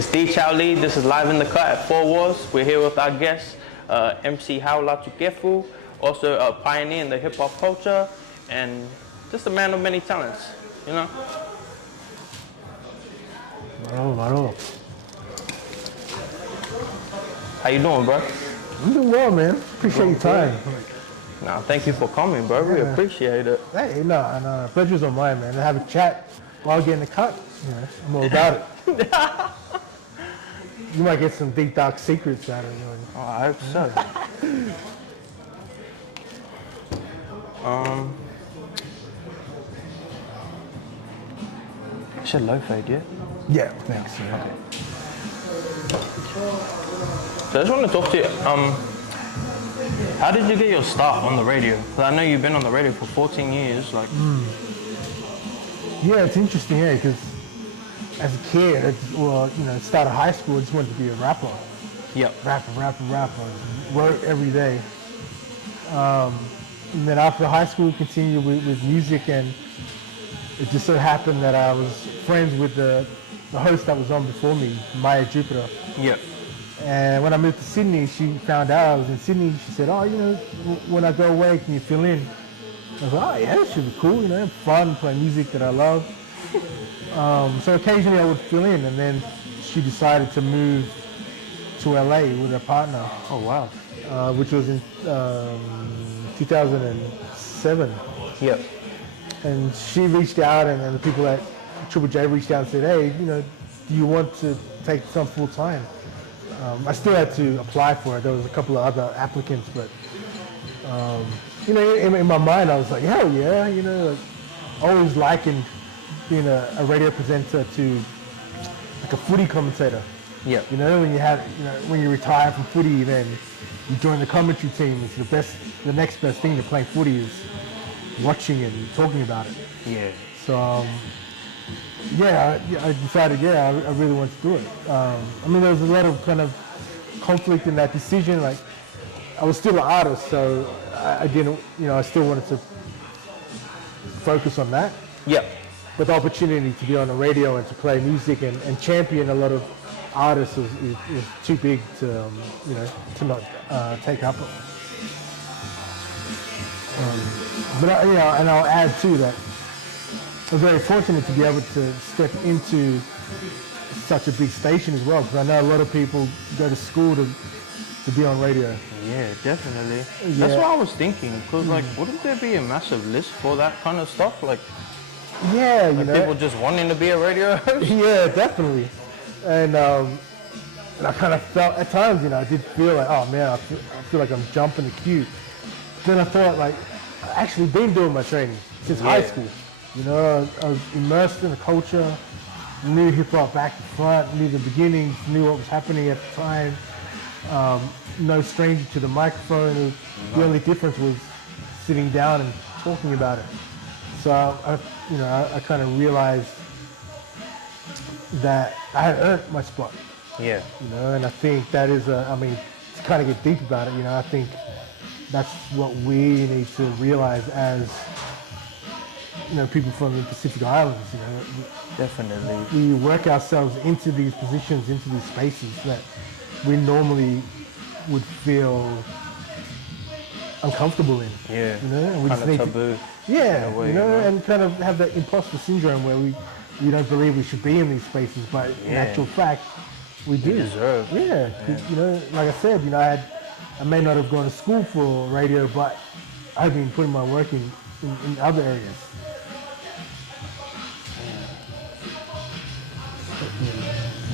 It's Deechoulee. This is Live in the Cut at Fourwalls. We're here with our guest, MC Hauie, also a pioneer in the hip-hop culture, and just a man of many talents, you know? Maro. How you doing, bro? I'm doing well, man. Appreciate your time. Nah, thank you for coming, bro. We appreciate it. Hey, no, pleasure's on mine, man. To have a chat while getting the cut, you know, I'm all about it. You might get some deep, dark secrets out of it. Oh, I hope so. Should low fade, yeah? Yeah, thanks. Yeah. Okay. So I just want to talk to you. How did you get your start on the radio? Because I know you've been on the radio for 14 years. Like. Yeah, it's interesting, yeah, because as a kid, started high school, I just wanted to be a rapper. Yep. Rapper. Wrote every day. And then after high school, continued with music, and it just so happened that I was friends with the host that was on before me, Maya Jupiter. Yep. And when I moved to Sydney, she found out I was in Sydney. She said, "Oh, when I go away, can you fill in?" I was like, "Oh yeah, that should be cool. Fun, play music that I love." So occasionally I would fill in, and then she decided to move to LA with her partner. Oh wow. Which was in 2007. Yep. And she reached out, and the people at Triple J reached out and said, "Hey, do you want to take some full time?" I still had to apply for it. There was a couple of other applicants, but in my mind I was like, hell yeah, always likened being a radio presenter to like a footy commentator. Yeah. When you retire from footy, then you join the commentary team. It's the next best thing to playing footy is watching it and talking about it. Yeah. So I decided, I really want to do it. There was a lot of kind of conflict in that decision. Like, I was still an artist, so I didn't, I still wanted to focus on that. Yep. But the opportunity to be on the radio and to play music and champion a lot of artists is too big to, to not take up. And I'll add too that I was very fortunate to be able to step into such a big station as well, because I know a lot of people go to school to be on radio. Yeah, definitely. Yeah. That's what I was thinking, because wouldn't there be a massive list for that kind of stuff? Like, people just wanting to be a radio host? Yeah, definitely. And I kind of felt, at times, I did feel like, oh man, I feel like I'm jumping the queue. Then I thought, like, I've actually been doing my training since high school. I was immersed in the culture, knew hip-hop back to front, knew the beginnings, knew what was happening at the time. No stranger to the microphone. The only difference was sitting down and talking about it. So I kind of realized that I had earned my spot. Yeah. And I think that is to kind of get deep about it, I think that's what we need to realize as people from the Pacific Islands. Definitely. We work ourselves into these positions, into these spaces that we normally would feel uncomfortable in. Yeah. And we kind just of need taboo. and kind of have that imposter syndrome where we don't believe we should be in these spaces, but in actual fact, we do. You deserve. Yeah. Like I said, I may not have gone to school for radio, but I've been putting my work in other areas.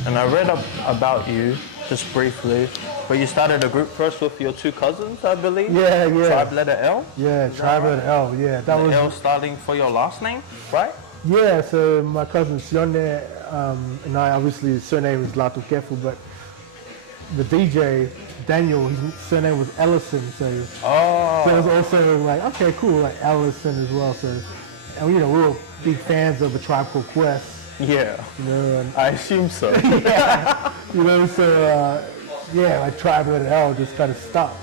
And I read up about you, just briefly, but you started a group first with your two cousins, I believe? Yeah. Tribe letter L? Yeah, Tribe letter L, yeah. That was L starting for your last name, right? Yeah, so my cousin Sione and I, obviously his surname is Latukefu, but the DJ, Daniel, his surname was Ellison, so it was also like, okay, cool, like Ellison as well. So, and we were big fans of A Tribe Called Quest. Yeah. And I assume so. Like Tribe letter L just kind of stopped.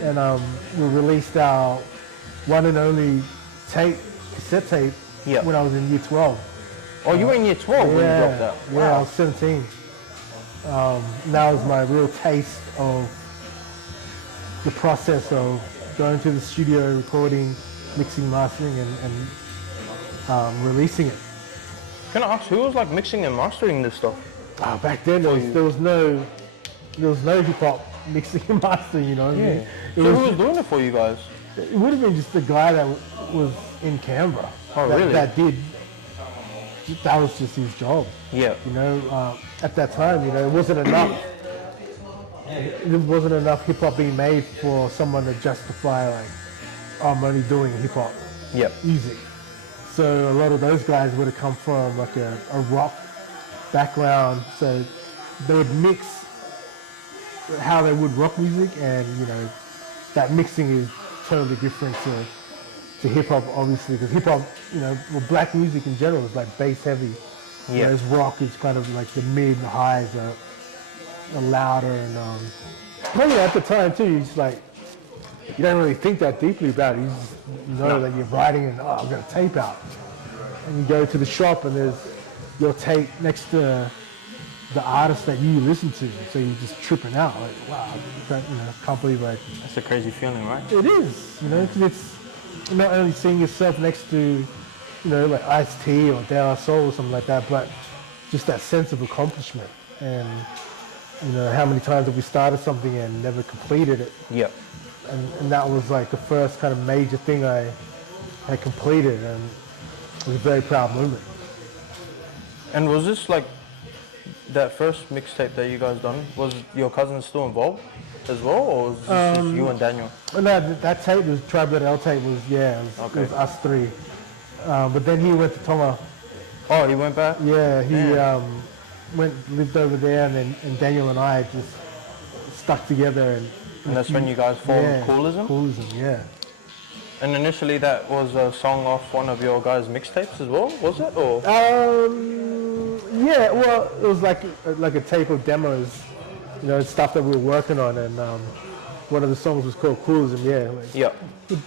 And we released our one and only cassette tape when I was in year 12. Oh, you were in year 12 when you dropped out? Yeah, I was 17. That was my real taste of the process of going to the studio, recording, mixing, mastering, and releasing it. Can I ask, who was like mixing and mastering this stuff? Back then there was no hip hop mixing and mastering, you know what I mean? So who was doing it for you guys? It would have been just the guy that was in Canberra. Oh, really? That was just his job. Yeah. You know, at that time, you know, it wasn't enough. There wasn't enough hip hop being made for someone to justify like, oh, I'm only doing hip hop music. So a lot of those guys would have come from like a rock background. So they would mix how they would rock music, and you know, that mixing is totally different to hip hop, obviously, because hip hop, you know, well, black music in general is like bass heavy, whereas rock is kind of like the mid and highs are louder, and but yeah, at the time too, you just like, you don't really think that deeply about it. You just know that you're writing and I've got a tape out, and you go to the shop and there's your tape next to the artist that you listen to, so you're just tripping out like, wow, can't believe like. That's a crazy feeling, right? It is, you know, 'cause it's not only seeing yourself next to, you know, like Ice-T or De La Soul or something like that, but just that sense of accomplishment. And, you know, how many times have we started something and never completed it? Yeah. And that was like the first kind of major thing I had completed, and it was a very proud moment. And was this like, that first mixtape that you guys done, was your cousin still involved as well, or was this just you and Daniel? No, that tape was Triple J tape was it was us three. But then he went to Tonga. Oh, he went back? Yeah, he lived over there, and then Daniel and I just stuck together. And that's when you guys formed Coolism? Coolism, yeah. And initially that was a song off one of your guys' mixtapes as well, was it? Or yeah, well, it was like a tape of demos, you know, stuff that we were working on, and one of the songs was called Coolism,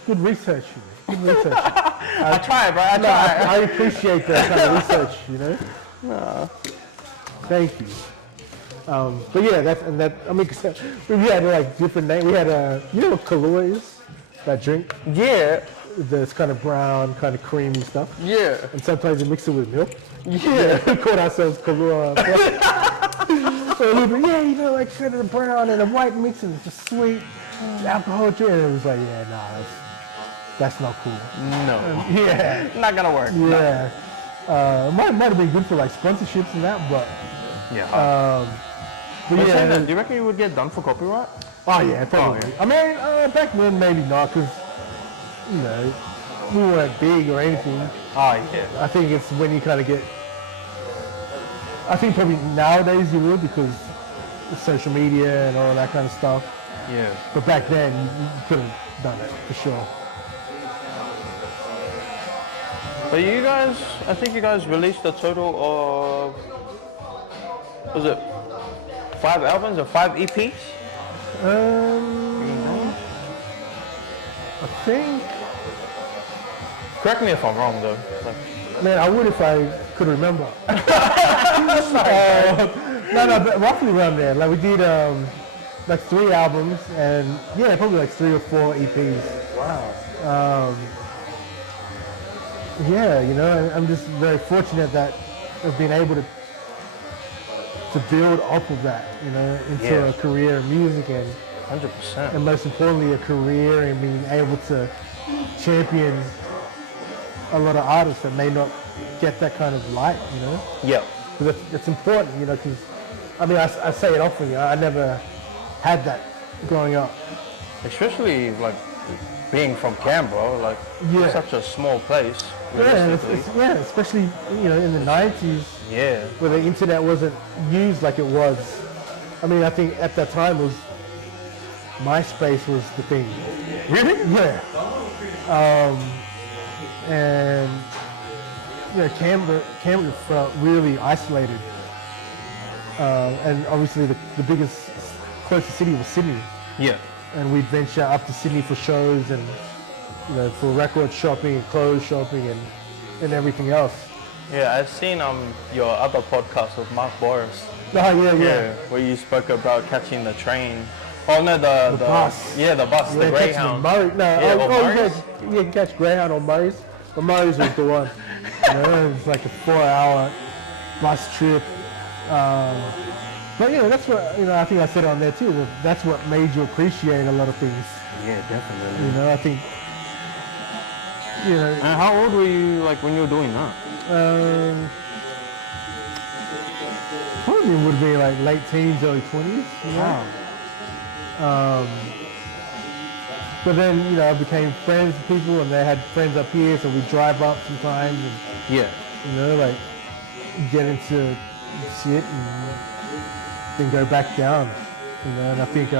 Good research, good research. I try, bro, I try. I appreciate that kind of research, you know? No. Thank you. But yeah, I mean, we had like different names. We had you know what Kahlua is? That drink? Yeah. That's kind of brown, kind of creamy stuff. Yeah. And sometimes you mix it with milk. Yeah. We called ourselves Kahlua. So we were, you know, like kind of the brown and the white mix, and it's just sweet alcohol drink. And it was like, that's not cool. No. Yeah. Not gonna work. Yeah. Might have been good for like sponsorships and that, but. Yeah. But do you reckon you would get done for copyright? Oh yeah, probably. Oh, yeah. I mean, back then maybe not, because you know, we weren't big or anything. Oh yeah. I think it's when you kind of get. I think probably nowadays you would, because of social media and all that kind of stuff. Yeah. But back then you could have done it for sure. But you guys, I think you guys released a total of, was it 5 albums or 5 EPs? I think. Correct me if I'm wrong though. Man, I would if I could remember. No, but roughly around there. Like we did like 3 albums, and probably like 3 or 4 EPs. Wow. You know, I'm just very fortunate that I've been able to build off of that, you know, into a career in music, and 100%. And most importantly, a career in being able to champion a lot of artists that may not get that kind of light, you know? Yeah. Because it's important, you know, because, I mean, I say it often, you know, I never had that growing up. Especially, like, being from Canberra, like, such a small place. Especially, you know, in the 90s, where the internet wasn't used like it was. I mean, I think at that time was MySpace was the thing. Really? Yeah. And you know, Canberra felt really isolated. And obviously the biggest, closest city was Sydney. Yeah. And we'd venture up to Sydney for shows and, you know, for record shopping and clothes shopping and everything else. Yeah, I've seen your other podcast with Mark Boris. Oh, yeah. Where you spoke about catching the train. Oh no, the bus. Yeah, the bus, the Greyhound. You can catch Greyhound or Murray's. But Murray's was the one. It's like a 4-hour bus trip. But that's what I think I said on there too. That's what made you appreciate a lot of things. Yeah, definitely. I think. And how old were you like when you were doing that? Probably would be like late teens, early 20s. Wow. But then I became friends with people, and they had friends up here, so we drive up sometimes, and like get into shit and then go back down. And I think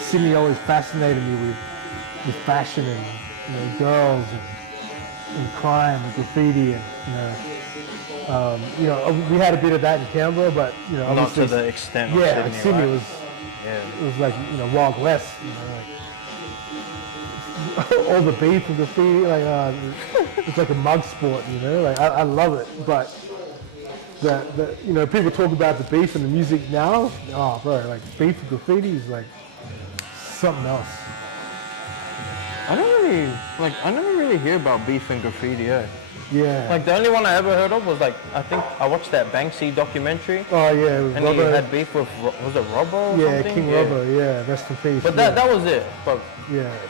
Sydney always fascinated me with fashion and girls and crime and graffiti and we had a bit of that in Canberra, but not to the extent of Sydney right? was like Wild West, like all the beef and graffiti, like it's like a mug sport, like I love it, but the people talk about the beef and the music now. Oh, bro, like beef and graffiti is like something else. I never really hear about beef and graffiti. Yeah. Like the only one I ever heard of was I think I watched that Banksy documentary. Oh yeah, and he had beef with was it Robbo or something? King Robbo. Yeah, rest in peace. But that was it. But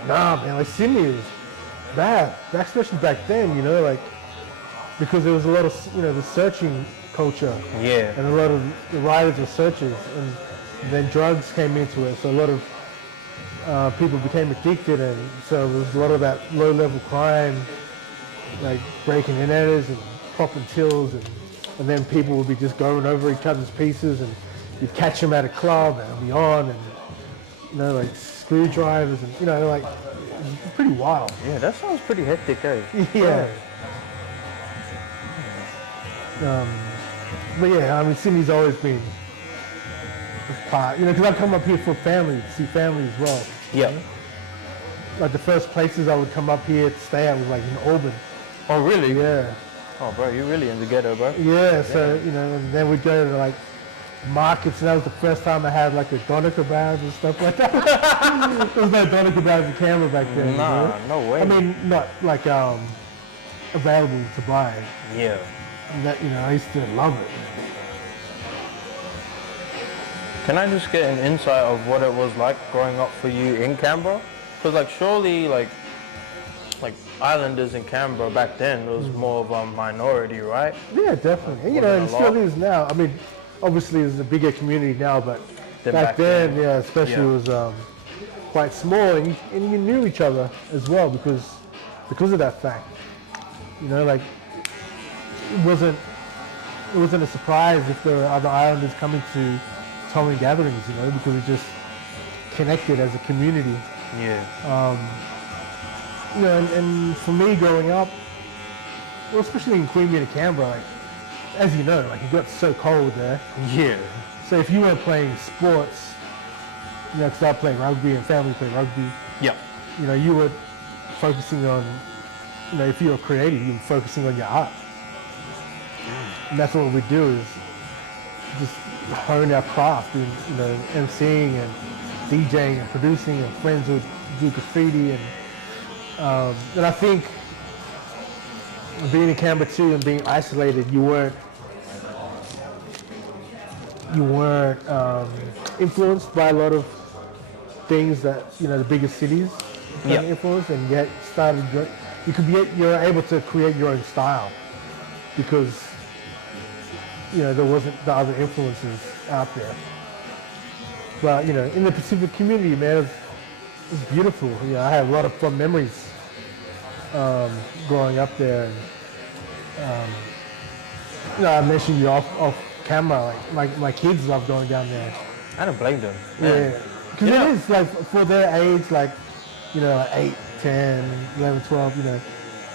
man, like Sydney was bad, especially back then. Like because there was a lot of the searching culture. Yeah. And a lot of the writers were searchers, and then drugs came into it. So a lot of people became addicted, and so there was a lot of that low-level crime, like breaking and enters and popping tills, and then people would be just going over each other's pieces, and you'd catch them at a club and it'd be on, and like screwdrivers, and like it's pretty wild. Yeah, that sounds pretty hectic, eh? Yeah. But yeah, I mean Sydney's always been part, because I come up here for family, to see family as well. Yeah. Like the first places I would come up here to stay at was like in Auburn. Oh really? Yeah. Oh bro, you're really in the ghetto, bro. Yeah, so and then we'd go to like markets, and that was the first time I had like a doner kebabs and stuff like that. There was no doner kebabs in Canberra back then. Nah, no way. I mean, not like available to buy. Yeah. And that I used to love it. Can I just get an insight of what it was like growing up for you in Canberra? Because like surely like islanders in Canberra back then was more of a minority, right? Yeah, definitely. And, and it still is now. I mean, obviously there's a bigger community now, but back then, especially it was quite small, and you knew each other as well because of that fact. Like it wasn't a surprise if there were other islanders coming to Tolling gatherings, because we just connected as a community. Yeah. And for me growing up, well, especially in Queanbeyan and Canberra, like, as you know, like it got so cold there. Yeah. So if you weren't playing sports, because I play rugby and family play rugby. Yeah. You were focusing on, if you were creative, you were focusing on your art. And that's what we do is just hone our craft in, emceeing and DJing and producing, and friends would do graffiti, and I think being in Canberra too and being isolated, you weren't influenced by a lot of things that the biggest cities influence, and yet you're able to create your own style because there wasn't the other influences out there. But in the Pacific community, man, it's beautiful. I have a lot of fun memories growing up there. And, I mentioned you off camera, like my kids love going down there. I don't blame them. Yeah, because it is like for their age, like 8, 10, 11, 12.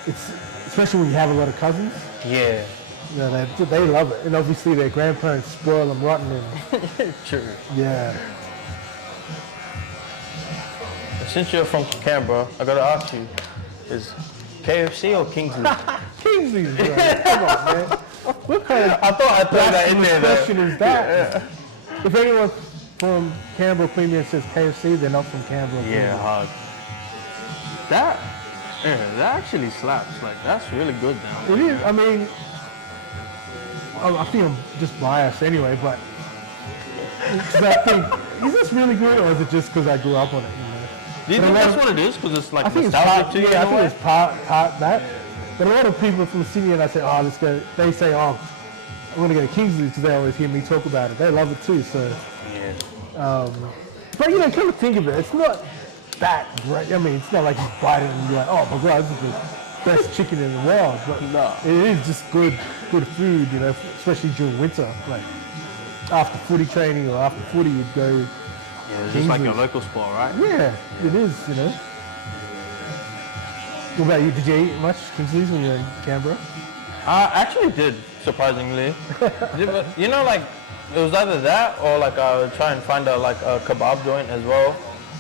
It's especially when you have a lot of cousins. Yeah. They love it, and obviously their grandparents spoil them rotten. And True. yeah. Since you're from Canberra, I gotta ask you: is KFC or Kingsley? Kingsley's, bro. Come on, man. What kind of I thought I'd throw that in there. question is that? If anyone from Canberra Premier says KFC, they're not from Canberra. Yeah, hard. That actually slaps. Like, that's really good down there. It is. I mean, I think I'm just biased anyway, but 'cause I think, is this really good, or is it just because I grew up on it? Do you think that's what it is? Because it's like I think it's nostalgic part, to you? yeah, I think it's part that. But a lot of people from Sydney, and I say, oh, let's go. They say, oh, I'm going to go to Kingsley because they always hear me talk about it. They love it too. So, Yeah. but you know, come to think of it, it's not that great. I mean, it's not like you bite it and you're like, oh my god, this is the best chicken in the world. But No. it is just good food, you know, especially during winter. Like after footy training or after footy, you'd go. Yeah, it's just like your local spot, right? Yeah, it is, you know. What about you? Did you eat much Kingsley's when you were in Canberra? I actually did, surprisingly. You know, like, it was either that or like I would try and find a kebab joint as well.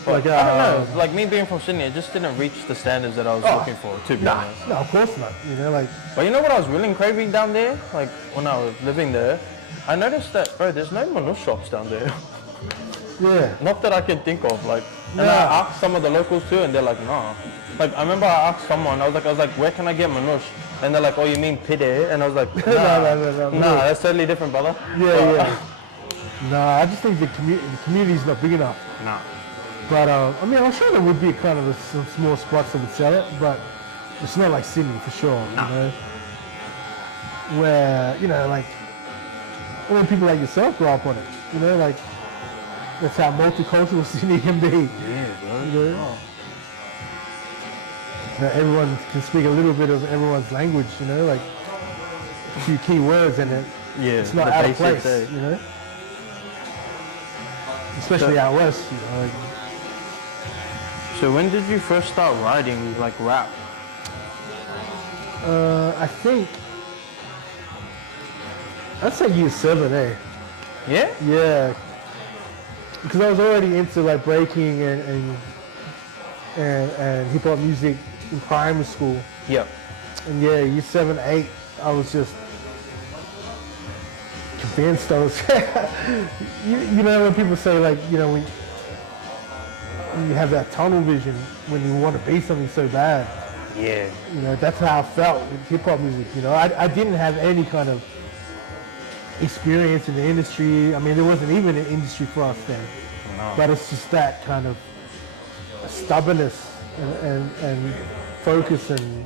But Like, I don't know, like me being from Sydney, it just didn't reach the standards that I was looking for, to be honest. No, of course not. You know, like, But you know what I was really craving down there? Like when I was living there, I noticed that, bro, there's no manush shops down there. yeah. Not that I can think of, like, and Yeah. I asked some of the locals too, and they're like, nah. Like, I remember I asked someone, I was like, where can I get manush? And they're like, oh, you mean pide? And I was like, nah, No. nah, that's totally different, brother. Yeah. No, I just think the community's not big enough. Nah. But I mean, I'm sure there would be kind of some small spots that would sell it, but it's not like Sydney for sure. You know, where like only people like yourself grow up on it. You know, like that's how multicultural Sydney can be. Yeah, bro. You know? That everyone can speak a little bit of everyone's language. You know, like a few key words, and it's not out of place. You know, especially out west. You know, like, So when did you first start writing, like, rap? I think I'd say year 7, eh? Yeah? Yeah, because I was already into like breaking and hip hop music in primary school. Yep. And yeah, year 7, 8, I was just convinced. I was, you know, when people say like, you know, when you have that tunnel vision when you want to be something so bad. Yeah. You know, that's how I felt with hip hop music. You know, I didn't have any kind of experience in the industry. I mean, there wasn't even an industry for us then. No. But it's just that kind of stubbornness and focus and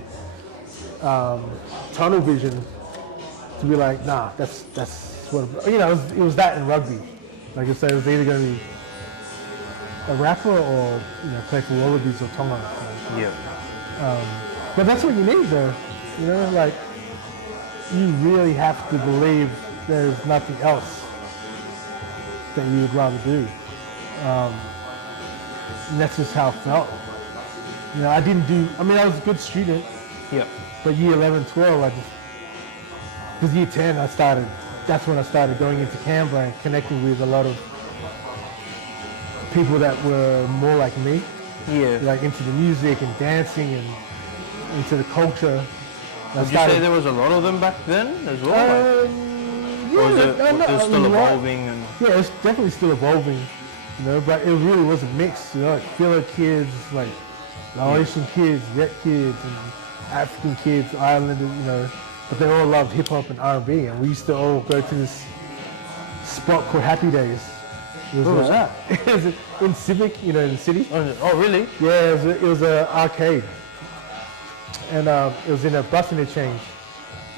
tunnel vision to be like, nah, that's what, you know, it was that in rugby. Like I said, it was either going to be a rapper or, you know, play for Wallabies or Tonga. Yeah. But that's what you need though. You know, like, you really have to believe there's nothing else that you would rather do. And that's just how it felt. You know, I I was a good student, Yep. but year 11, 12, because year 10 that's when I started going into Canberra and connecting with a lot of people that were more like me, Yeah. like into the music and dancing and into the culture. Would you say there was a lot of them back then as well? Or was it still evolving? And Yeah, it's definitely still evolving, you know, but it really was a mix, you know, like Filler kids, like Laotian kids, Ret kids, and African kids, Islander, you know, but they all loved hip hop and R&B, and we used to all go to this spot called Happy Days. What was that? It was in Civic, you know, in the city. Oh, really? Yeah, it was an arcade, and it was in a bus interchange,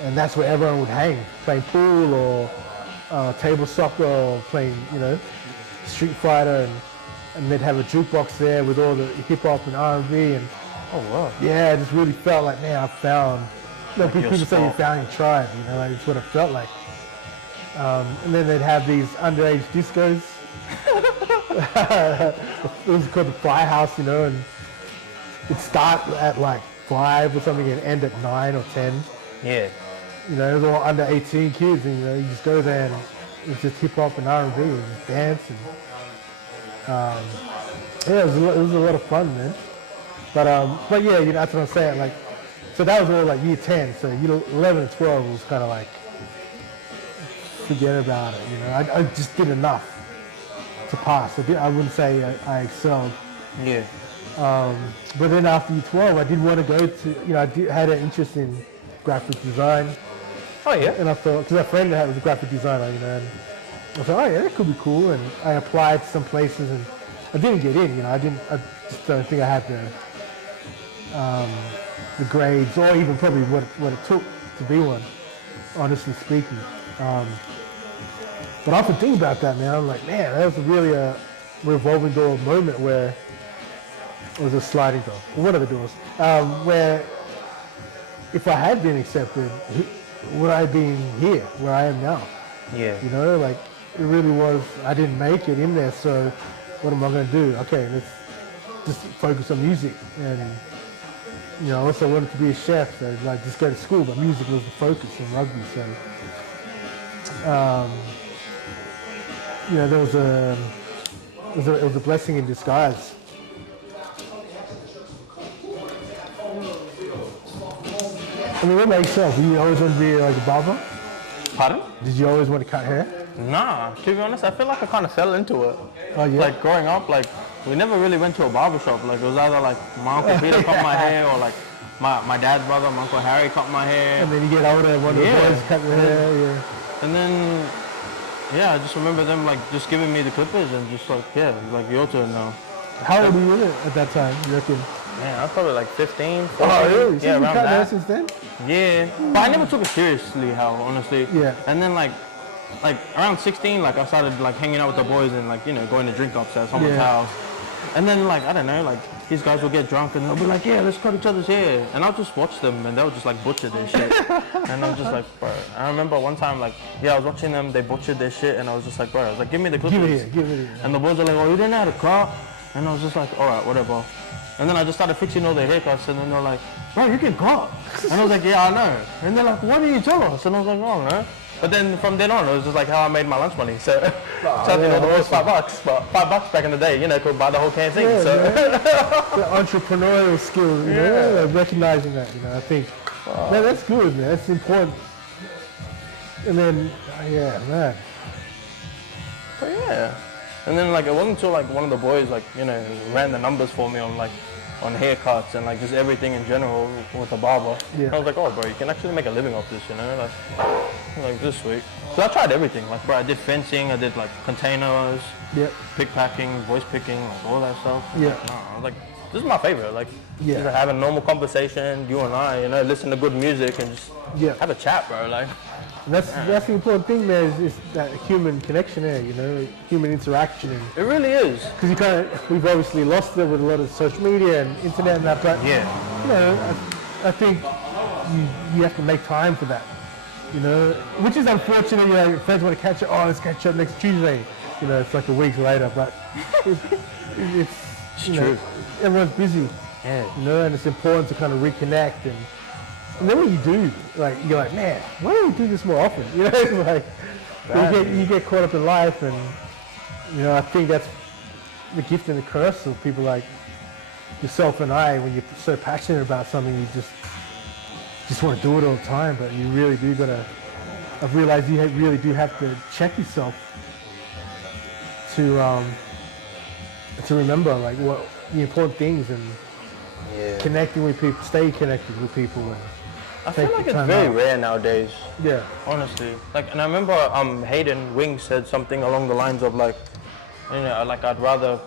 and that's where everyone would hang, playing pool or table soccer or playing, you know, Street Fighter, and they'd have a jukebox there with all the hip hop and R&B, and Oh, wow. yeah, I just really felt like, man, I found. You know, Like your people say you spot. found your tribe, you know, like it's what it felt like. And then they'd have these underage discos. It was called the Firehouse, you know, and it'd start at like 5 or something and end at 9 or 10. Yeah. You know, it was all under 18 kids, and you know, you just go there and it's just hip hop and R&B and just dance, and yeah, it was a lot of fun, man. But yeah, you know, that's what I'm saying. Like, So that was all like year 10. So year 11 and 12 was kind of like, forget about it, you know. I just did enough to pass. I wouldn't say I excelled. Yeah. But then after year 12, I did want to go to, you know, had an interest in graphic design. Oh yeah. And I thought, because a friend I had was a graphic designer, you know, and I thought, oh yeah, that could be cool. And I applied to some places and I didn't get in, you know. I just don't think I had the grades or even probably what it took to be one, honestly speaking. But I often think about that, man. I'm like, man, that was really a revolving door moment where it was a sliding door, one of the doors, where if I had been accepted, would I be here where I am now? Yeah. You know, like it really was, I didn't make it in there, so what am I going to do? Okay, let's just focus on music. And, you know, I also wanted to be a chef, so like just go to school, but music was the focus in rugby, so. You know, it was a blessing in disguise. I mean, what about yourself? You always want to be like a barber? Pardon? Did you always want to cut hair? Nah, to be honest, I feel like I kind of fell into it. Oh yeah? Like growing up, like we never really went to a barber shop. Like it was either like my Uncle Peter cut my hair or like my dad's brother, my Uncle Harry cut my hair. And then you get older and one of the boys cut your hair, yeah. And then, yeah, I just remember them like just giving me the clippers and just like, yeah, like your turn now. How old were you at that time, you reckon? Man, I was probably like 15, 14. Oh really? So yeah, you around cut hair that. since then? Yeah, but I never took it seriously, honestly. Yeah. And then like around 16, like I started like hanging out with the boys and like, you know, going to drink ups at someone's house. And then like, I don't know, like these guys will get drunk and they'll be like, yeah, let's cut each other's hair. And I'll just watch them and they'll just like butcher their shit. And I'm just like, bro, I remember one time like, yeah, I was watching them, they butchered their shit and I was just like, bro, I was like, give me the clippers. Give it here. And the boys are like, oh, you didn't know how to cut? And I was just like, all right, whatever. And then I just started fixing all their haircuts and then they're like, bro, you can cut. And I was like, yeah, I know. And they're like, why didn't you tell us? And I was like, oh, no. But then from then on, it was just like how I made my lunch money. So, something the boys $5, but $5 back in the day, you know, could buy the whole can thing. Yeah, so. The entrepreneurial skill, you know, recognizing that, you know, I think, man, that's good, man, that's important. And then, yeah, man. But yeah. And then like, it wasn't until like one of the boys like, you know, ran the numbers for me on like, on haircuts and like just everything in general with a barber. Yeah. I was like, oh bro, you can actually make a living off this, you know, like this is sweet. So I tried everything, like bro, I did fencing, I did like containers, pick packing, voice picking, like all that stuff. Yeah. I was like, this is my favorite, like just having a normal conversation, you and I, you know, listen to good music and just have a chat, bro, like. That's the important thing there is that human connection there, you know, human interaction. It really is. Because we've obviously lost it with a lot of social media and internet and that, but you know, I think you have to make time for that, you know, which is unfortunate. You know, your friends want to catch up, oh, let's catch up next Tuesday. You know, it's like a week later, but it's you know, everyone's busy, you know, and it's important to kind of reconnect and then when you do, like you're like, man, why don't we do this more often? You know, it's like you get caught up in life, and you know, I think that's the gift and the curse of people like yourself and I. When you're so passionate about something, you just want to do it all the time, but you really do gotta. I've realized you really do have to check yourself to remember like what the important things and connecting with people, stay connected with people. And I feel like it's very rare nowadays. Yeah. Honestly. Like, and I remember Hayden Wings said something along the lines of like, you know, like I'd rather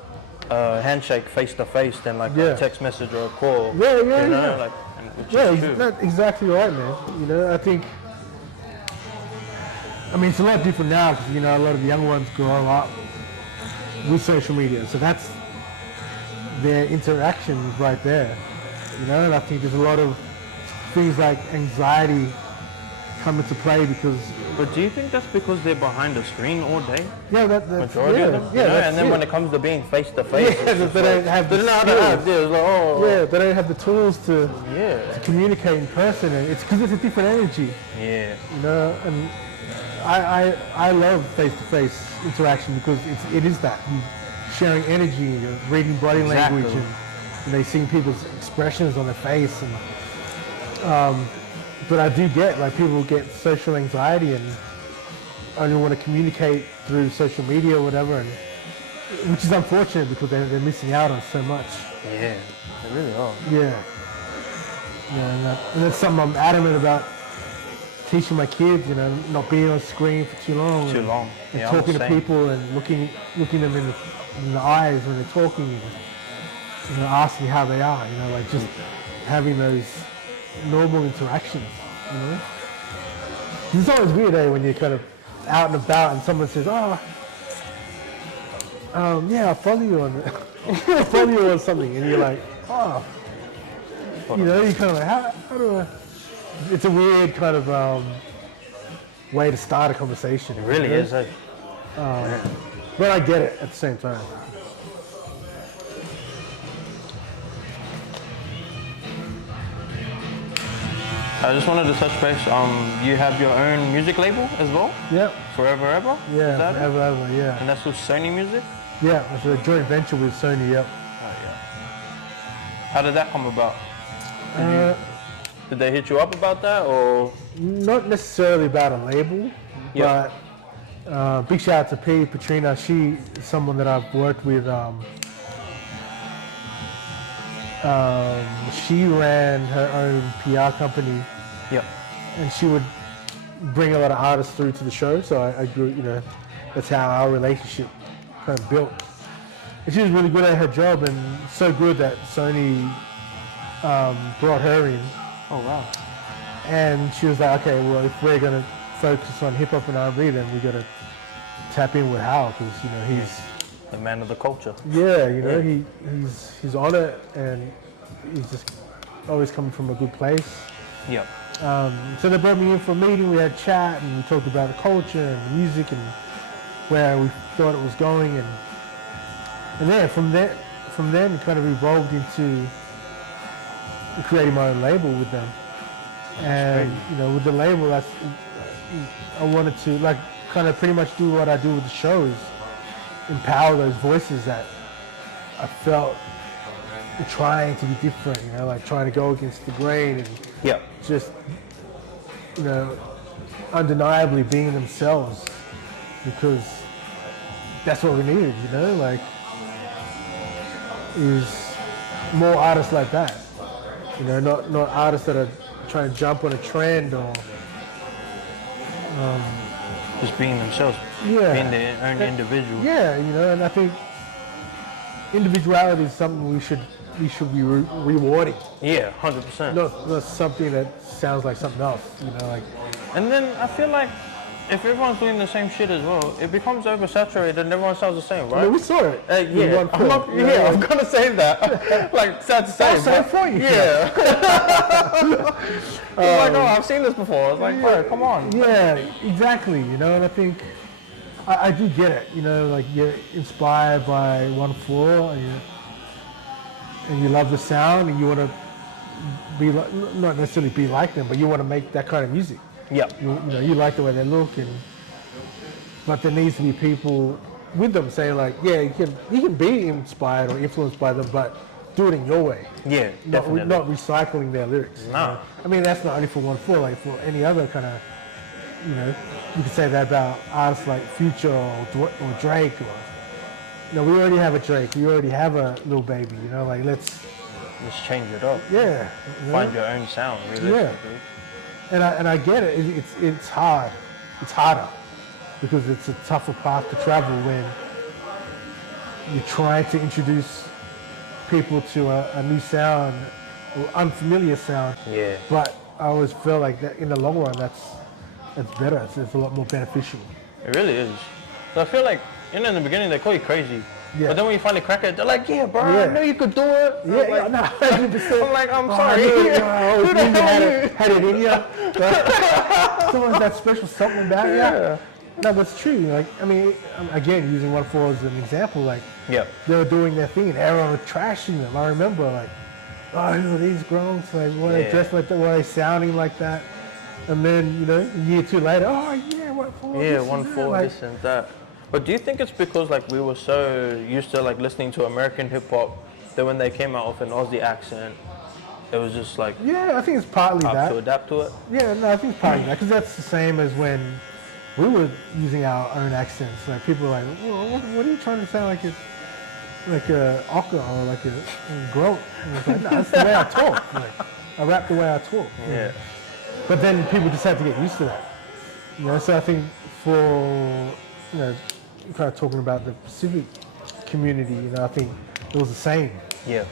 handshake face to face than like a text message or a call. You know, like, that's exactly right, man. You know, I think, I mean, it's a lot different now because, you know, a lot of the young ones grow up with social media. So that's their interaction right there. You know, and I think there's a lot of things like anxiety come into play because. But do you think that's because they're behind the screen all day? Yeah, that's majority of them. Yeah, and then when it comes to being face to face, they don't have the skills. They don't have the tools to communicate in person, and it's because it's a different energy. Yeah. You know, and I love face to face interaction because it is that sharing energy, reading body language, and seeing people's expressions on their face, and But I do get, like, people get social anxiety and only want to communicate through social media or whatever, and which is unfortunate because they're missing out on so much. Yeah, they really are. Yeah. Yeah, and that's something I'm adamant about teaching my kids, you know, not being on screen for too long. Too long. And Yeah, talking to people and looking them in the eyes when they're talking, and, you know, asking how they are, you know, like just having those normal interactions, you know. It's always weird, when you're kind of out and about and someone says, yeah, I'll follow you on I'll follow you on something, and you're like, oh. You know, you kind of like, how do I? It's a weird kind of way to start a conversation. It really is, eh? But I get it at the same time. I just wanted to touch base. You have your own music label as well? Yep. Foreverever? Yeah, Foreverever, yeah. And that's with Sony Music? Yeah, it's a joint venture with Sony, yep. Oh, yeah. How did that come about? Did they hit you up about that, or? Not necessarily about a label, but big shout out to Patrina. She is someone that I've worked with. She ran her own PR company. Yep. And she would bring a lot of artists through to the show, so I grew, you know, that's how our relationship kind of built. And she was really good at her job, and so good that Sony brought her in. Oh, wow. And she was like, okay, well, if we're going to focus on hip hop and R&B, then we got to tap in with Hal, because, you know, he's the man of the culture. Yeah, you know, he's on it, and he's just always coming from a good place. Yep. So they brought me in for a meeting. We had a chat, and we talked about the culture and the music and where we thought it was going, and then from then it kind of evolved into creating my own label with them. And you know, with the label, I wanted to like kind of pretty much do what I do with the show, is empower those voices that I felt trying to be different, you know, like trying to go against the grain and just, you know, undeniably being themselves, because that's what we needed, you know, like, is more artists like that, you know, not artists that are trying to jump on a trend or just being themselves, being their own individual. Yeah, you know, and I think individuality is something we should be rewarding. Yeah, 100%. Not something that sounds like something else, you know, like. And then I feel like if everyone's doing the same shit as well, it becomes oversaturated and everyone sounds the same, right? I mean, we saw it. I'm gonna say that. Like, sad to say. I'll say it for you. Yeah. It's like, oh, I've seen this before. It's like, bro, come on. Yeah, exactly. You know, and I think I do get it. You know, like you're inspired by 1-4, and you love the sound, and you want to be like, not necessarily be like them, but you want to make that kind of music. Yeah. You know, you like the way they look, but there needs to be people with them saying like, yeah, you can be inspired or influenced by them, but do it in your way. Yeah, definitely. Not recycling their lyrics. No. You know? I mean, that's not only for 1-4, like for any other kind of, you know, you could say that about artists like Future or Drake, or, you know, we already have a Drake, we already have a Lil Baby, you know, like let's change it up. Yeah. You know? Find your own sound, really. Yeah. And I get it. It's hard. It's harder because it's a tougher path to travel when you're trying to introduce people to a new sound or unfamiliar sound. Yeah. But I always feel like that in the long run, that's better. It's a lot more beneficial. It really is. So I feel like, you know, in the beginning they call you crazy. Yeah. But then when you finally crack it, they're like, yeah, bro, I know you could do it. Yeah, no, 100%. I'm like, I'm sorry. Who the hell had it in you? Someone's that special something about you. No, but it's true. Like, I mean, again, using 1-4 as an example, like, they were doing their thing and everyone was trashing them. I remember, like, oh, who are these grunts? Like, why are they dressed like that? Why are they sounding like that? And then, you know, a year or two later, oh, yeah, 1-4. Yeah, 1-4, this and that. But do you think it's because like we were so used to like listening to American hip hop that when they came out with an Aussie accent, It was just like Yeah, I think it's partly how that. to adapt to it. Yeah, no, I think it's partly that, because that's the same as when we were using our own accents. Like people were like, well, what are you trying to sound like a Oka or like a Groat? And it's like, no, that's the way I talk. Like, I rap the way I talk. Yeah. But then people just have to get used to that. You know, so I think for, you know, kind of talking about the Pacific community, you know, I think it was the same Yeah.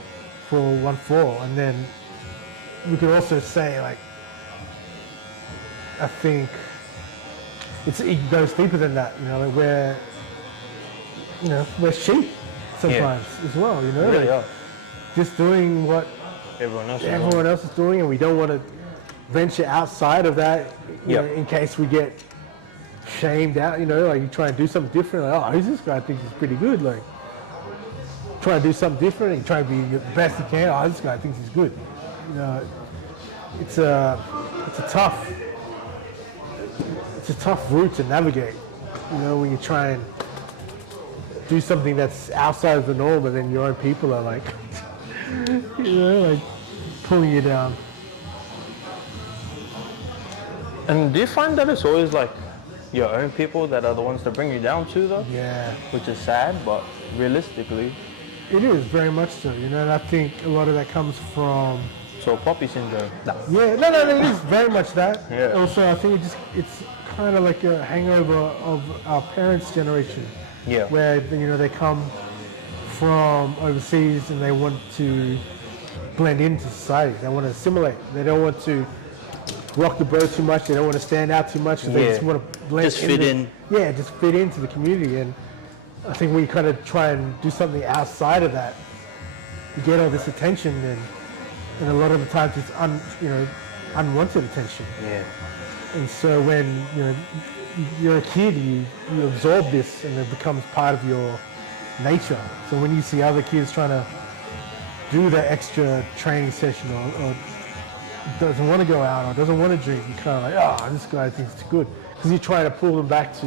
for 1-4. And then we could also say, like, I think it goes deeper than that, you know, like we're sheep sometimes as well, you know, Really like are. just doing what Everyone else. everyone else is doing, and we don't want to venture outside of that, you know, in case we get shamed out, you know, like you try and do something different, like, oh, who's this guy? I think he's pretty good, like try and do something different and try and be the best you can. Oh, this guy thinks he's good, you know. It's a tough route to navigate, you know, when you try and do something that's outside of the norm, and then your own people are like, you know, like pulling you down. And do you find that it's always like your own people that are the ones that bring you down too, though? Yeah, Which is sad, but realistically, it is very much so, you know, and I think a lot of that comes from. so poppy syndrome. Yeah, no, it is very much that. Yeah. Also, I think it's kind of like a hangover of our parents' generation. Yeah. Where, you know, they come from overseas and they want to blend into society. They want to assimilate. They don't want to rock the boat too much. They don't want to stand out too much. They just want to blend Just fit in. Yeah, just fit into the community. And I think we kind of try and do something outside of that. You get all this attention, and a lot of the times it's unwanted attention. Yeah. And so when, you know, you're a kid, you absorb this and it becomes part of your nature. So when you see other kids trying to do the extra training session or doesn't want to go out or doesn't want to drink, you kind of like, oh, this guy thinks it's good. Because you're trying to pull them back to,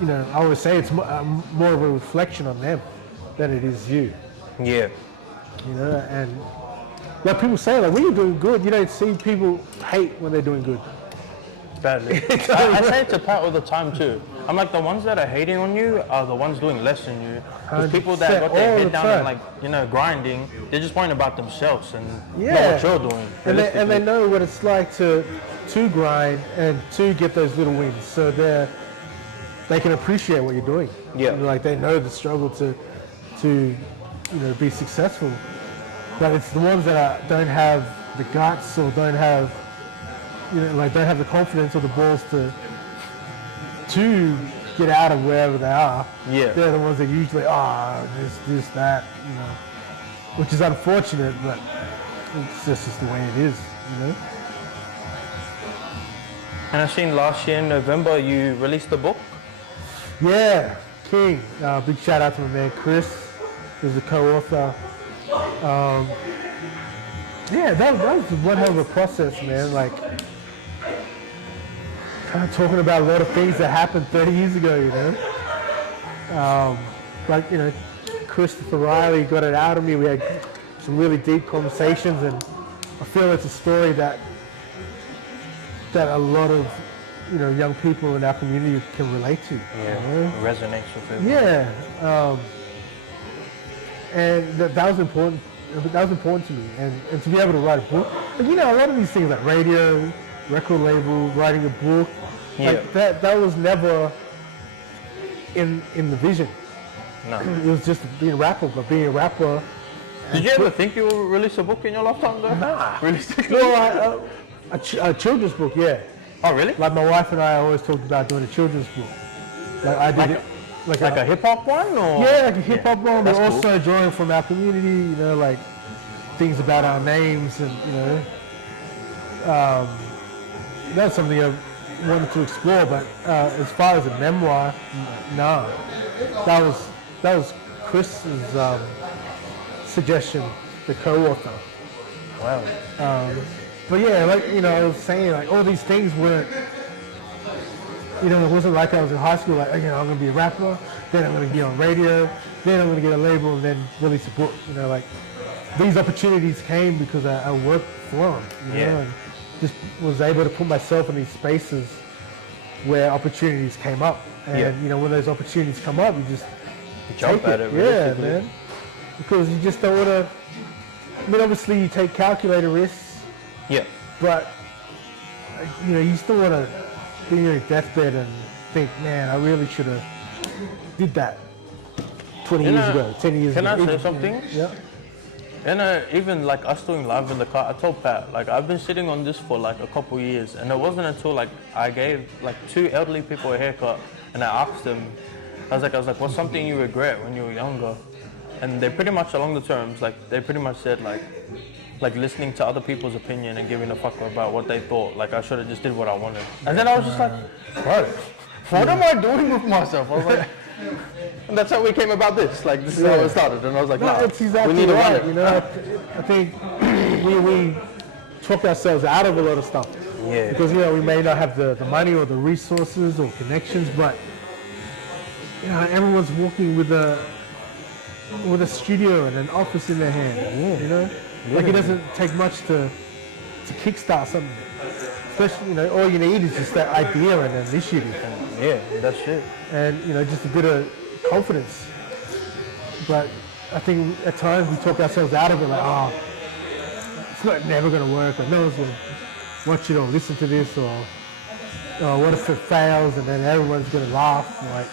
you know, I always say it's more of a reflection on them than it is you. Yeah. You know, and like people say, like, when you're doing good, you don't see people hate when they're doing good. Badly. I say it to Pat all the time too. I'm like, the ones that are hating on you are the ones doing less than you. Because people that got their head down and, like, you know, grinding, they're just worrying about themselves and not what you're doing. And they know what it's like to grind and to get those little wins. So they can appreciate what you're doing. Yeah. Like, they know the struggle to you know, be successful. But it's the ones that don't have the guts or don't have, you know, like, don't have the confidence or the balls to get out of wherever they are. Yeah. They're the ones that usually, this, that, you know, which is unfortunate, but it's just the way it is, you know. And I've seen last year in November you released a book. Yeah, King. Big shout out to my man Chris, who's the co-author. Yeah, that was one hell of a process, man. Like, kind of talking about a lot of things that happened 30 years ago, you know. Like, you know, Christopher Riley got it out of me. We had some really deep conversations, and I feel it's a story that a lot of, you know, young people in our community can relate to. Yeah, you know? it resonates with it. Yeah, and that was important. That was important to me, and to be able to write a book. But, you know, a lot of these things like radio, record label, writing a book, like that was never in the vision. No. It was just being a rapper, but being a rapper. Did you ever think you would release a book in your lifetime though? Nah. Realistically? Well, a children's book, yeah. Oh, really? Like, my wife and I always talked about doing a children's book. Like, I did Like a hip-hop one? Or? Yeah, like a hip-hop one, but That's also drawing from our community, you know, like things about our names, and, you know, that's something I wanted to explore. But as far as a memoir, no. That was Chris's suggestion, the co-author. Wow. But yeah, like, you know, I was saying, like, all these things weren't, you know, it wasn't like I was in high school, like, you know, I'm going to be a rapper, then I'm going to be on radio, then I'm going to get a label, and then release a book, you know, like, these opportunities came because I worked for them, you know, and just was able to put myself in these spaces where opportunities came up. And you know, when those opportunities come up, you just jump at it. Yeah, man. Because you just don't want to. I mean, obviously you take calculated risks. Yeah. But you know, you still want to be on your deathbed and think, man, I really should have did that 20 years ago, 10 years ago. Can I say something? Yeah. And even like us doing live in the car, I told Pat, like I've been sitting on this for like a couple years, and it wasn't until like I gave like 2 elderly people a haircut, and I asked them, I was like, what's something you regret when you were younger? And they pretty much along the terms, like they pretty much said like listening to other people's opinion and giving a fuck about what they thought. Like I should have just did what I wanted. And then I was just like, bro, what am I doing with myself? I was like, and that's how we came about this. Like this is how it started. And I was like, no, it's exactly we need to run right. it. You know, I think we talk ourselves out of a lot of stuff. Yeah. Because you know we may not have the money or the resources or connections, but you know everyone's walking with a studio and an office in their hand. You know, like it doesn't take much to kickstart something. Especially, you know, all you need is just that idea and an initiative. Yeah, that's it. And you know, just a bit of confidence. But I think at times we talk ourselves out of it, like, oh, it's never going to work, or no one's going to watch it or listen to this, or what if it fails, and then everyone's going to laugh. Like,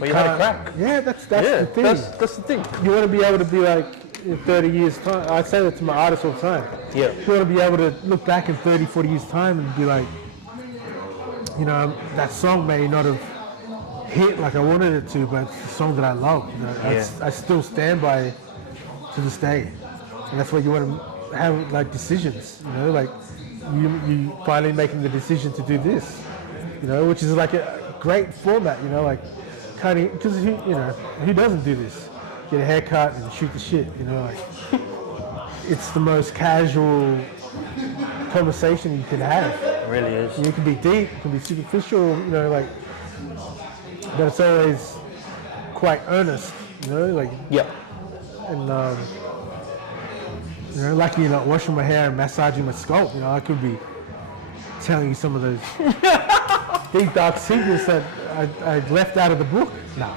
but you had a crack. Yeah, that's the thing. That's the thing. You want to be able to be like, in 30 years' time, I say that to my artists all the time. Yeah. You want to be able to look back in 30, 40 years' time and be like, you know, that song may not have hit like I wanted it to, but it's a song that I love. You know, I still stand by it to this day. And that's why you want to have like decisions, you know, like you finally making the decision to do this, you know, which is like a great format, you know, like kind of, because you know, who doesn't do this? Get a haircut and shoot the shit, you know, like it's the most casual conversation you can have. It really is. You can be deep, it can be superficial, you know, like, but it's always quite earnest, you know, like. Yeah. And you know, lucky you're not washing my hair and massaging my scalp, you know, I could be telling you some of those deep dark secrets that I left out of the book. No.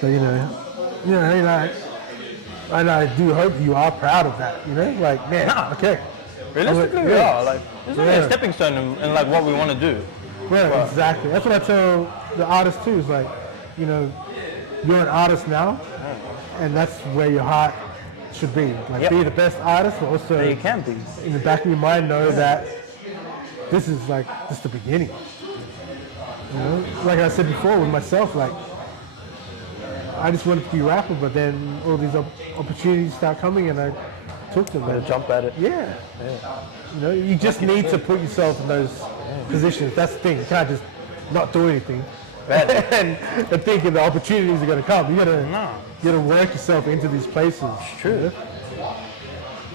So, you know, and I do hope you are proud of that, you know, like, man, okay. Realistically, we are. Like, it's only a stepping stone in like what we want to do. Yeah, exactly. That's what I tell the artists too. Is like, you know, you're an artist now, and that's where your heart should be. Like, be the best artist, but also you can be. In the back of your mind, know that this is like just the beginning. You know, like I said before with myself, like I just wanted to be a rapper, but then all these opportunities start coming, and I took them. And jump at it. Yeah. You know, you just need to put yourself in those positions. That's the thing. You can't just not do anything and thinking the opportunities are going to come. You gotta work yourself into these places. It's true. You know?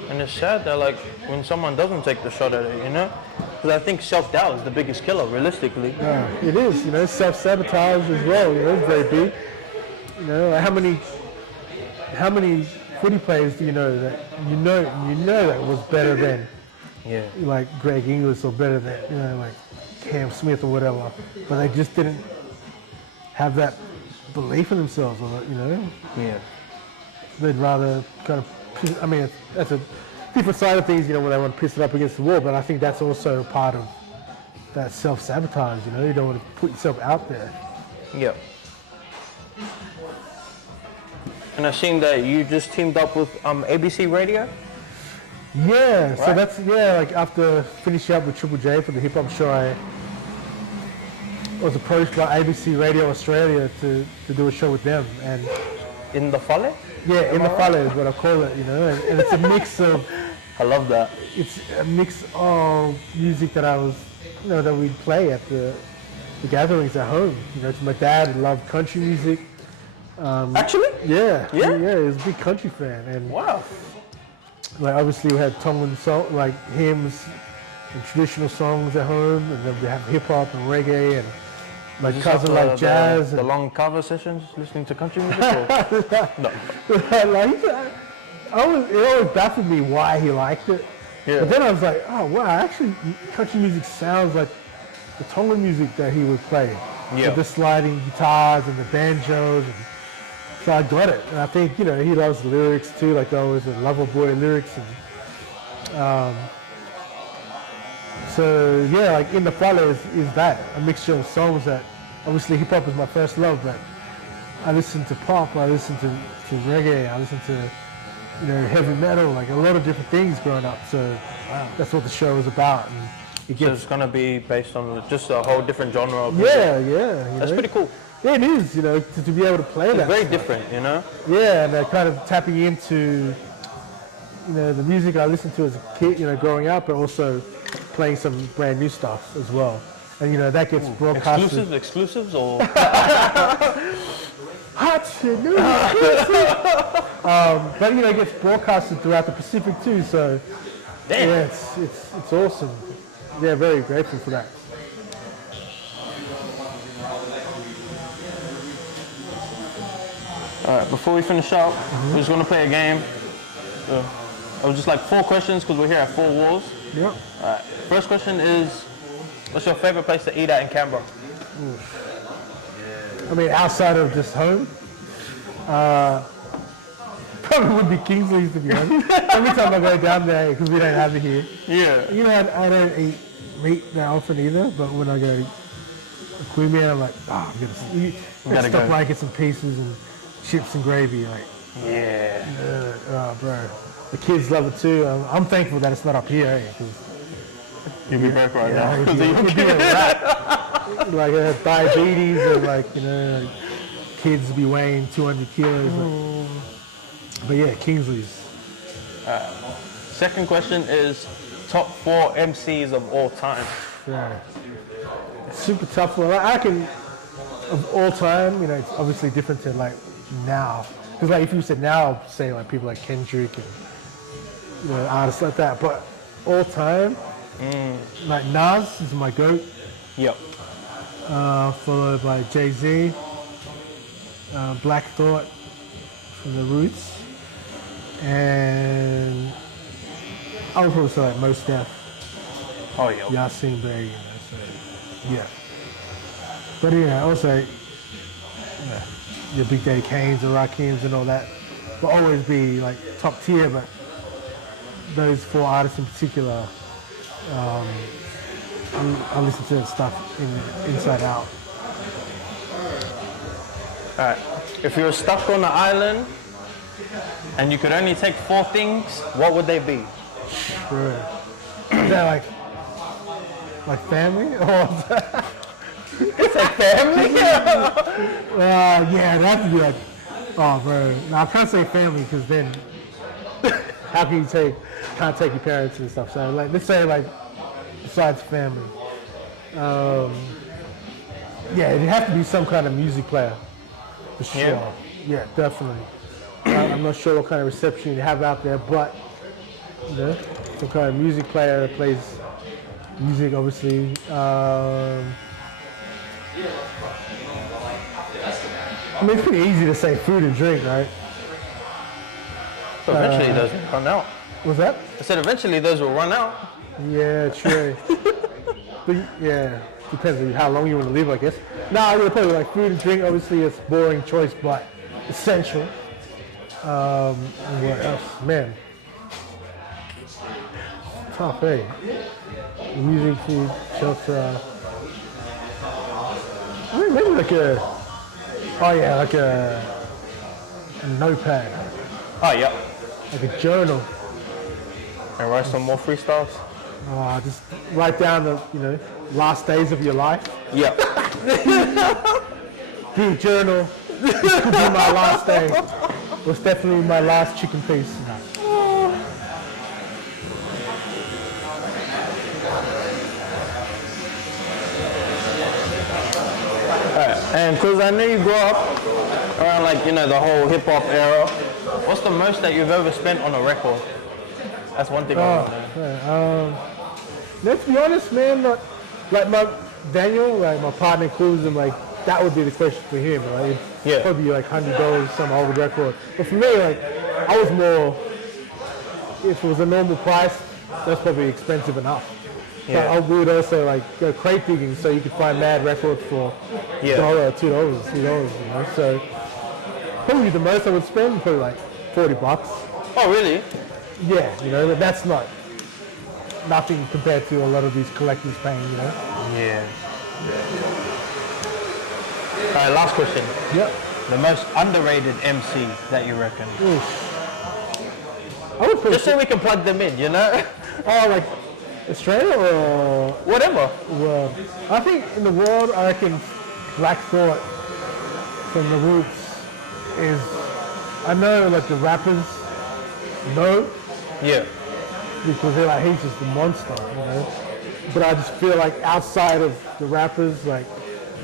And it's sad that like when someone doesn't take the shot at it, you know, because I think self-doubt is the biggest killer, realistically. Yeah, it is. You know, self-sabotage as well. You know, it's very big. You know, how many footy players do you know that you know that was better than like Greg Inglis, or better than, you know, like Cam Smith or whatever, but they just didn't have that belief in themselves, or, you know, they'd rather kind of, I mean, that's a different side of things, you know, when they want to piss it up against the wall, but I think that's also part of that self-sabotage, you know, you don't want to put yourself out there. Yep. And I've seen that you just teamed up with ABC Radio. Yeah, so that's, like after finishing up with Triple J for the hip hop show, I was approached by ABC Radio Australia to do a show with them. And in the Fale? Yeah, in the Fale is what I call it, you know, and it's a mix of, I love that. It's a mix of music that I was, you know, that we'd play at the gatherings at home. You know, my dad loved country music. Actually? Yeah, he was a big country fan, and wow. Like obviously we had Tongan song, like hymns and traditional songs at home, and then we have hip hop and reggae, and my Is this cousin after liked jazz. The long cover sessions, listening to country music? Or? No. It always baffled me why he liked it. Yeah. But then I was like, oh wow, actually country music sounds like the Tonga music that he would play. Yeah. With the sliding guitars and the banjos. And so I got it. And I think, he loves the lyrics too, like those Lover Boy lyrics. And so yeah, like In the Follow is that, a mixture of songs that, obviously hip hop is my first love, but I listen to pop, I listen to reggae, I listen to heavy metal, like a lot of different things growing up. So that's what the show is about. And So it's going to be based on just a whole different genre of music. Yeah. That's pretty cool. Yeah, it is, to be able to play that. It's very stuff. different, Yeah, and kind of tapping into, the music I listened to as a kid, growing up, but also playing some brand new stuff as well. And, that gets broadcasted. Exclusives or? Hot shit, new exclusive. But, it gets broadcasted throughout the Pacific too, so Damn. yeah, it's awesome. Yeah, very grateful for that. All right, before we finish up, we're just going to play a game. It was just like 4 questions because we're here at Fourwalls. Yep. All right, first question is, what's your favorite place to eat at in Canberra? I mean, outside of just home, probably would be Kingsley's, to be honest. Every time I go down there, because we don't have it here. Yeah. I don't eat meat that often either, but when I go to Queen, I'm like, I'm going to eat. Gotta Stuff go. like it, some pieces and chips and gravy, like, Yeah. bro. The kids love it too. I'm thankful that it's not up here, because You'll be broke right now. it'd be a wrap. Like diabetes or like, kids be weighing 200 kilos. But yeah, Kingsley's. Second question is, top 4 MCs of all time. Yeah. Super tough one. I can, of all time, it's obviously different to like now. Because like if you said now, I'd say like people like Kendrick and artists like that. But all time, like Nas is my GOAT. Yep. Followed by Jay-Z, Black Thought from The Roots, and I would probably say like Mos Def, Oh, yeah. Yasin Bey, so yeah. But also your Big Daddy Kanes and Rakims and all that will always be like top tier, but those 4 artists in particular, I listen to that stuff inside out. All right. If you were stuck on an island and you could only take 4 things, what would they be? Sure. Is that like family or? It's like family. Yeah, that'd be like, oh bro. No, I can't say family because then how can you can't take your parents and stuff. So like, let's say like besides family. Yeah, it'd have to be some kind of music player for sure. Yeah, definitely. I'm not sure what kind of reception you have out there, but some kind of music player that plays music, obviously. I mean, it's pretty easy to say food and drink, right? So eventually those will run out. What's that? I said eventually those will run out. Yeah, true. But yeah, depends on how long you want to live, I guess. No, I would probably like food and drink. Obviously, it's a boring choice, but essential. And what else? Man, tough, eh? Music, food, shelter. I mean, maybe like a notepad, Oh, yeah. like a journal. And write some more freestyles. Just write down the last days of your life. Yeah. Dear journal, this could be my last day. It was definitely my last chicken piece. And because I know you grew up around the whole hip hop era, what's the most that you've ever spent on a record? That's one thing I want to know. Let's be honest, man. Like Daniel, like my partner includes him, like that would be the question for him. Like it'd probably be like $100 some old record. But for me, like I was more. If it was a normal price, that's probably expensive enough. But I would also like go crate digging so you could find mad records for $1, $2, $3. You know, so probably the most I would spend probably like $40. Oh, really? Yeah, you know, that's not nothing compared to a lot of these collectors paying, you know. Yeah. All right, last question. Yep. The most underrated MC that you reckon? I would put Just so we can plug them in, you know? like Australia or Whatever. world. I think in the world, I reckon Black Thought from the Roots is. I know like the rappers know Yeah. because they're like he's just a monster, you know. But I just feel like outside of the rappers, like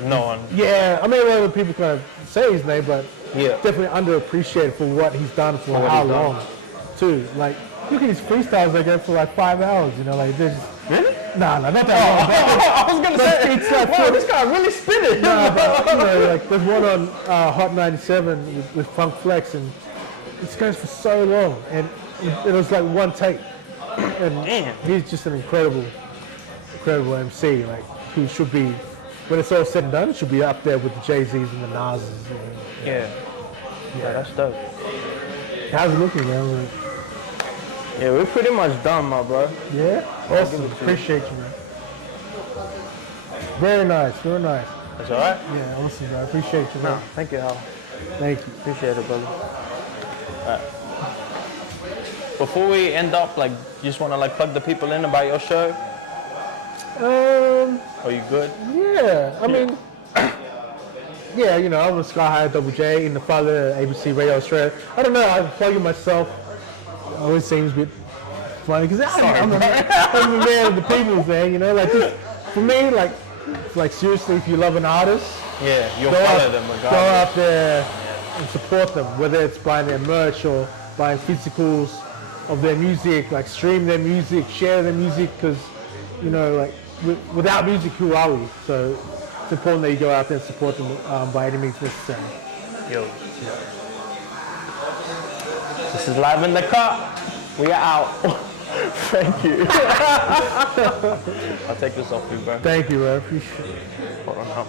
No one. yeah, I mean a lot of people kind of say his name, but Yeah. definitely underappreciated for what he's done for what how he's done. long, too. Like look at his freestyles they go for like 5 hours, you know, like they're just. Really? Nah, not that long. I was gonna say, it's like wow, this guy really spinning. Nah, but, you know, like there's one on Hot 97 with Funk Flex, and it goes for so long, and it was like one take, and Damn. he's just an incredible MC. Like he should be, when it's all said and done, should be up there with the Jay-Z's and the Nas's. You know? Yeah. Yeah, that's dope. How's it looking, man? Like, Yeah, we're pretty much done, my bro. yeah, awesome. Appreciate you, man. Very nice, very nice. That's all right? Yeah, awesome, bro. Appreciate you, man. Thank you, Hal. Thank you. Appreciate it, brother. Alright. Before we end up, like, you just want to like plug the people in about your show? Are you good? Yeah, I mean, yeah, you know, I'm a Sky High Double J in the father ABC Radio Australia. I don't know, I'm plugging myself. It always seems a bit funny because I'm a man of the people's man, you know, like just, for me, like seriously, if you love an artist, Yeah, you'll go follow out, them go regardless. out there and support them, whether it's buying their merch or buying physicals of their music, like stream their music, share their music, because, you know, like without music, who are we? So it's important that you go out there and support them by any means necessary. Yo. This is Live in the Car. We are out. Thank you. I'll take this off you, bro. Thank you, I appreciate it. Hold on.